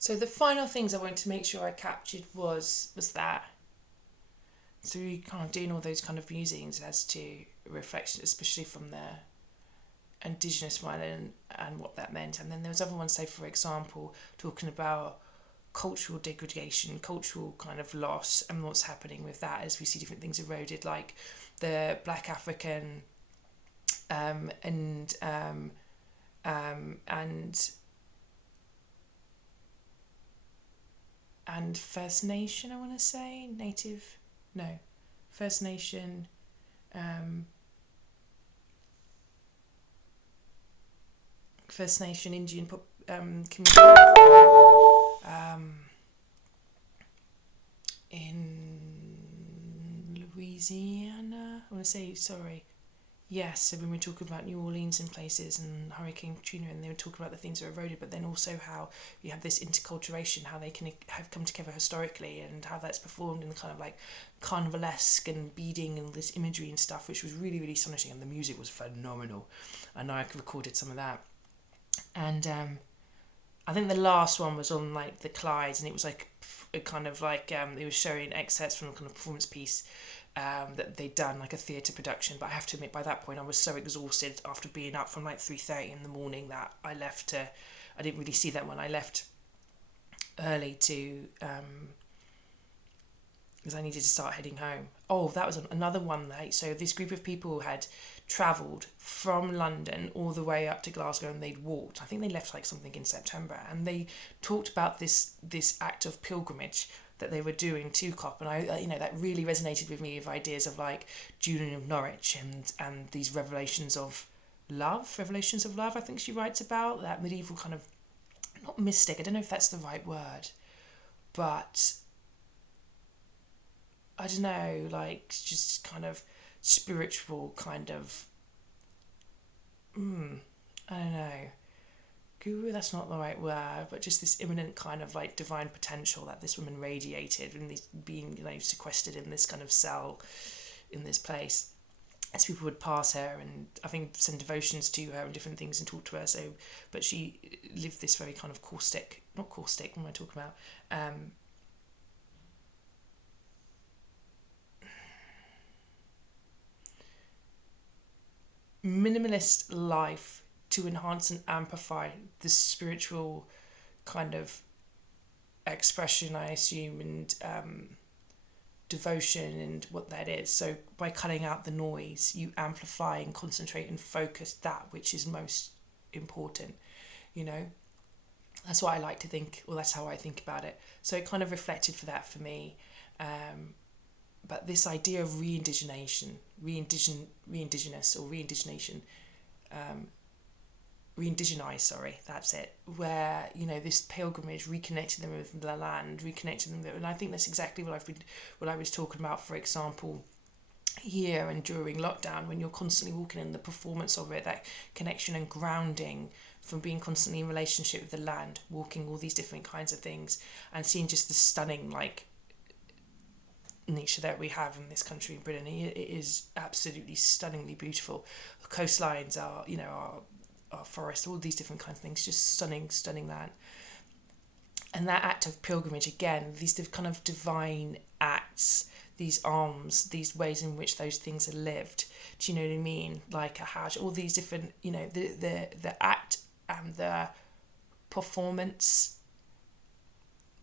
So the final things I wanted to make sure I captured was that. So we kind of doing all those kind of musings as to reflection, especially from the Indigenous one and what that meant. And then there was other ones, say for example, talking about cultural degradation, cultural kind of loss, and what's happening with that as we see different things eroded, like the Black African and First Nation, I want to say First Nation, First Nation Indian community in Louisiana. I want to say, sorry. Yes, so when we talk about New Orleans and places and Hurricane Katrina, and they would talk about the things that are eroded, but then also how you have this interculturation, how they can have come together historically, and how that's performed in the kind of like carnivalesque and beading and this imagery and stuff, which was really, really astonishing, and the music was phenomenal. I know I recorded some of that. And I think the last one was on like the Clydes, and it was like a kind of like it was showing excerpts from a kind of performance piece that they'd done, like a theatre production. But I have to admit, by that point I was so exhausted after being up from like 3:30 in the morning that I left. I didn't really see that one. I left early to because I needed to start heading home. Oh, that was another one. Like, so this group of people had travelled from London all the way up to Glasgow, and they'd walked. I think they left like something in September, and they talked about this act of pilgrimage that they were doing to COP, and I that really resonated with me, of ideas of like Julian of Norwich and these revelations of love. I think she writes about that medieval kind of, not mystic, I don't know if that's the right word, but I don't know, like just kind of spiritual kind of, I don't know, guru, that's not the right word, but just this imminent kind of like divine potential that this woman radiated, and this being, sequestered in this kind of cell in this place, as people would pass her and I think send devotions to her and different things and talk to her. So, but she lived this very kind of not caustic, what am I talking about? Minimalist life to enhance and amplify the spiritual kind of expression, I assume, and devotion and what that is. So by cutting out the noise, you amplify and concentrate and focus that which is most important, That's what I like to think, or that's how I think about it. So it kind of reflected for that for me. But this idea of re-indigenous or re-indigenation, re-indigenize, that's it, where, this pilgrimage reconnected them with the land, reconnected them, and I think that's exactly what I was talking about, for example, here and during lockdown, when you're constantly walking in the performance of it, that connection and grounding from being constantly in relationship with the land, walking all these different kinds of things, and seeing just the stunning, like, nature that we have in this country in Britain. It is absolutely stunningly beautiful. The coastlines are, our forests, all these different kinds of things, just stunning land. And that act of pilgrimage, again, these kind of divine acts, these alms, these ways in which those things are lived. Do you know what I mean? Like a CAHJ, all these different, the act and the performance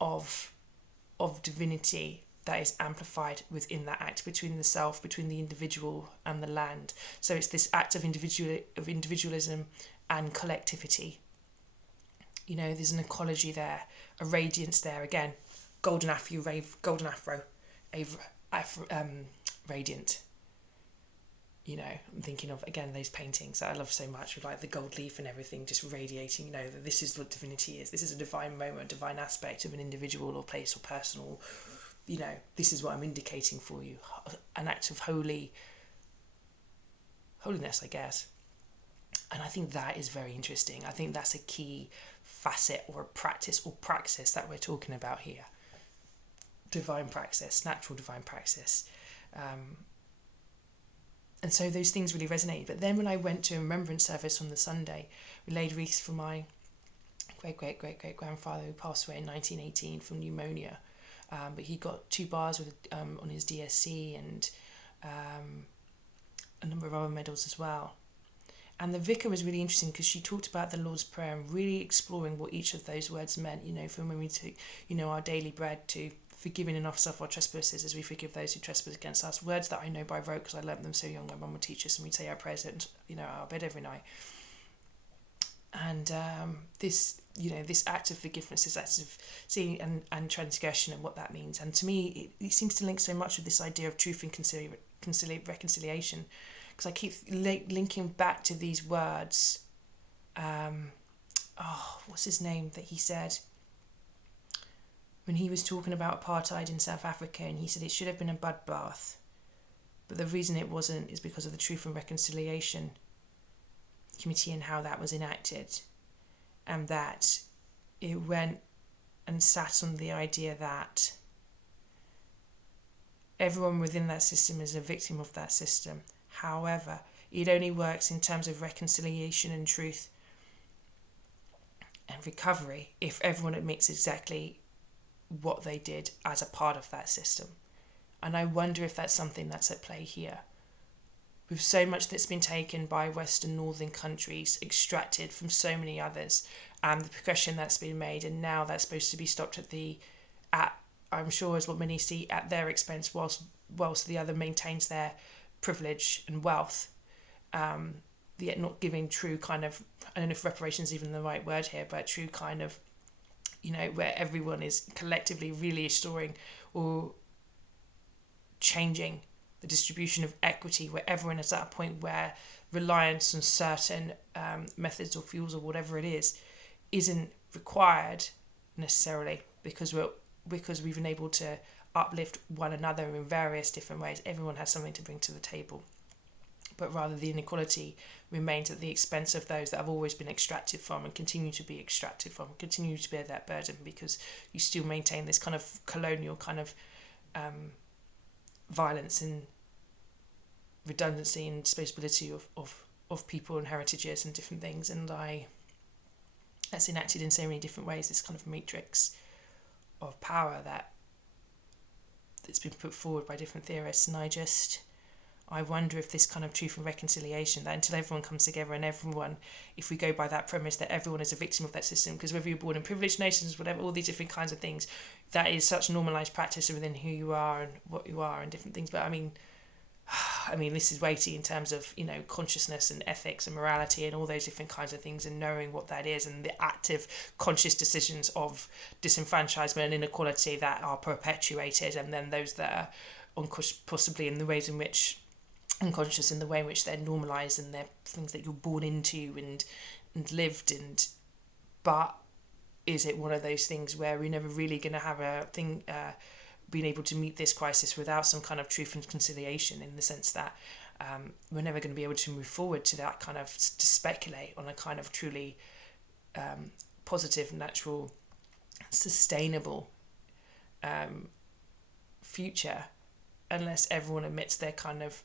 of divinity that is amplified within that act, between the self, between the individual and the land. So it's this act of individualism and collectivity. There's an ecology there, a radiance there. Again, golden afro, radiant. I'm thinking of, again, those paintings that I love so much, with like the gold leaf and everything just radiating, that this is what divinity is. This is a divine moment, a divine aspect of an individual or place or person, or, this is what I'm indicating for you. An act of holiness, I guess. And I think that is very interesting. I think that's a key facet or praxis that we're talking about here. Divine praxis, natural divine praxis. And so those things really resonated. But then when I went to a remembrance service on the Sunday, we laid wreaths for my great-great-great-great-grandfather who passed away in 1918 from pneumonia. But he got 2 bars with on his DSC and a number of other medals as well. And the vicar was really interesting because she talked about the Lord's Prayer and really exploring what each of those words meant, from when we take, our daily bread to forgiving and offset our trespasses as we forgive those who trespass against us. Words that I know by rote because I learnt them so young. My mum would teach us and we'd say our prayers at our bed every night. And this act of forgiveness, this act of seeing and transgression and what that means. And to me, it seems to link so much with this idea of truth and reconciliation. Because I keep linking back to these words. What's his name that he said? When he was talking about apartheid in South Africa, and he said it should have been a bloodbath. But the reason it wasn't is because of the Truth and Reconciliation Committee and how that was enacted. And that it went and sat on the idea that everyone within that system is a victim of that system. However, it only works in terms of reconciliation and truth and recovery if everyone admits exactly what they did as a part of that system. And I wonder if that's something that's at play here. With so much that's been taken by Western northern countries, extracted from so many others, and the progression that's been made, and now that's supposed to be stopped at I'm sure is what many see, at their expense, whilst the other maintains their privilege and wealth, yet not giving true kind of, I don't know if reparations is even the right word here, but true kind of, where everyone is collectively really restoring or changing the distribution of equity, where everyone is at a point where reliance on certain methods or fuels or whatever it is isn't required necessarily because we've been able to uplift one another in various different ways. Everyone has something to bring to the table, but rather the inequality remains at the expense of those that have always been extracted from and continue to be extracted from, continue to bear that burden, because you still maintain this kind of colonial kind of violence and redundancy and disposability of people and heritages and different things. And that's enacted in so many different ways, this kind of matrix of power that's been put forward by different theorists. And I wonder if this kind of truth and reconciliation, that until everyone comes together and everyone, if we go by that premise that everyone is a victim of that system, because whether you're born in privileged nations, whatever, all these different kinds of things, that is such normalised practice within who you are and what you are and different things. But I mean, this is weighty in terms of, consciousness and ethics and morality and all those different kinds of things, and knowing what that is, and the active conscious decisions of disenfranchisement and inequality that are perpetuated, and then those that are possibly in the ways in which unconscious, in the way in which they're normalised and they're things that you're born into and lived. And but is it one of those things where we're never really going to have a thing being able to meet this crisis without some kind of truth and conciliation, in the sense that we're never going to be able to move forward to that kind of, to speculate on a kind of truly positive, natural, sustainable future, unless everyone admits their kind of,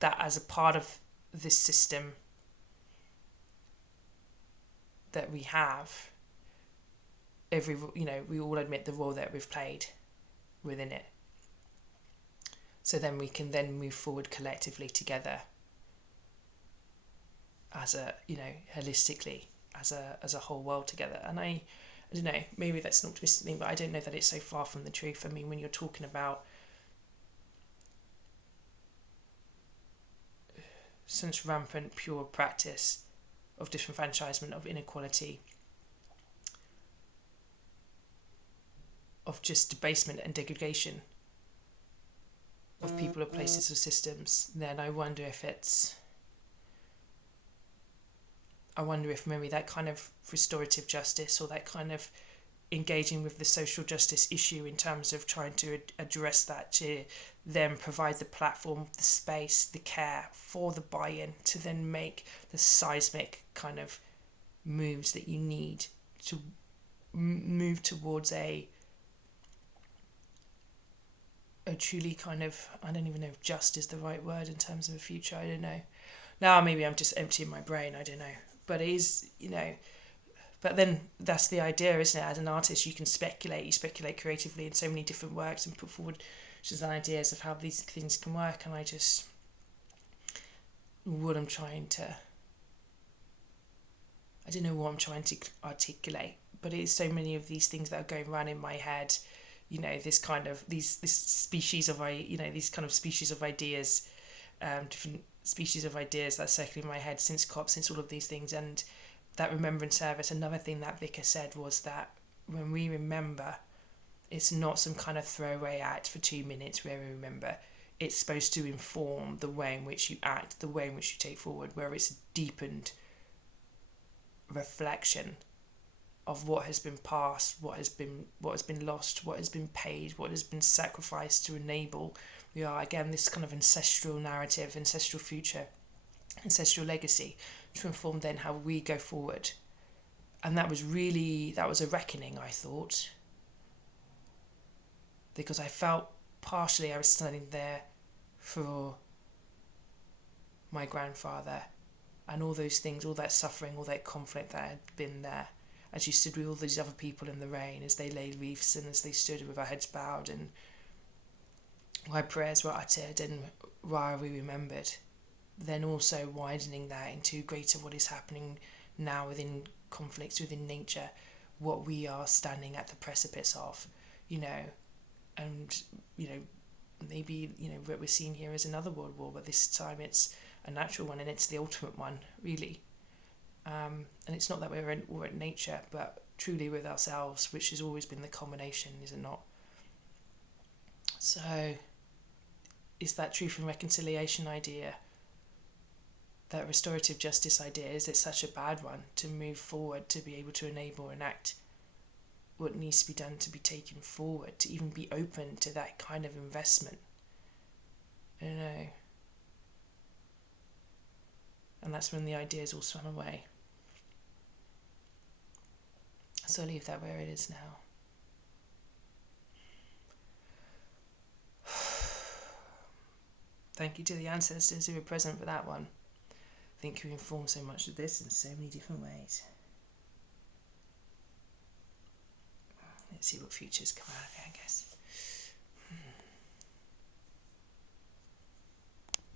that as a part of this system that we have, we all admit the role that we've played within it. So then we can then move forward collectively together as a, holistically, as a whole world together. And I don't know, maybe that's an optimistic thing, but I don't know that it's so far from the truth. I mean, when you're talking about such rampant, pure practice of disenfranchisement, of inequality, of just debasement and degradation of people, of places, of systems, then I wonder if maybe that kind of restorative justice, or that kind of engaging with the social justice issue in terms of trying to address that, to then provide the platform, the space, the care for the buy-in to then make the seismic kind of moves that you need to move towards a truly kind of, I don't even know if just is the right word in terms of a future, I don't know. Now maybe I'm just emptying my brain, I don't know. but it is, but then that's the idea, isn't it? As an artist, you can speculate. You speculate creatively in so many different works and put forward just ideas of how these things can work. And I don't know what I'm trying to articulate, but it's so many of these things that are going around in my head. This kind of this species of these kind of species of ideas, different species of ideas that are circling in my head since COP, since all of these things. And that remembrance service, another thing that Vicar said was that when we remember, it's not some kind of throwaway act for 2 minutes where we remember. It's supposed to inform the way in which you act, the way in which you take forward, where it's a deepened reflection of what has been passed, what has been lost, what has been paid, what has been sacrificed to enable. We are again this kind of ancestral narrative, ancestral future, ancestral legacy to inform then how we go forward. And that was a reckoning, I thought, because I felt partially I was standing there for my grandfather and all those things, all that suffering, all that conflict that had been there, as you stood with all these other people in the rain, as they laid wreaths and as they stood with our heads bowed, and while prayers were uttered and while we remembered, then also widening that into greater what is happening now within conflicts, within nature, what we are standing at the precipice of, and, maybe, what we're seeing here is another world war, but this time it's a natural one and it's the ultimate one, really. And it's not that we're at nature, but truly with ourselves, which has always been the combination, is it not? So, is that truth and reconciliation idea, that restorative justice idea, is it such a bad one to move forward, to be able to enable and act what needs to be done to be taken forward, to even be open to that kind of investment? I don't know. And that's when the ideas all swam away. So I'll leave that where it is now. Thank you to the ancestors who were present for that one. I think who informed so much of this in so many different ways. Let's see what futures come out of it, I guess.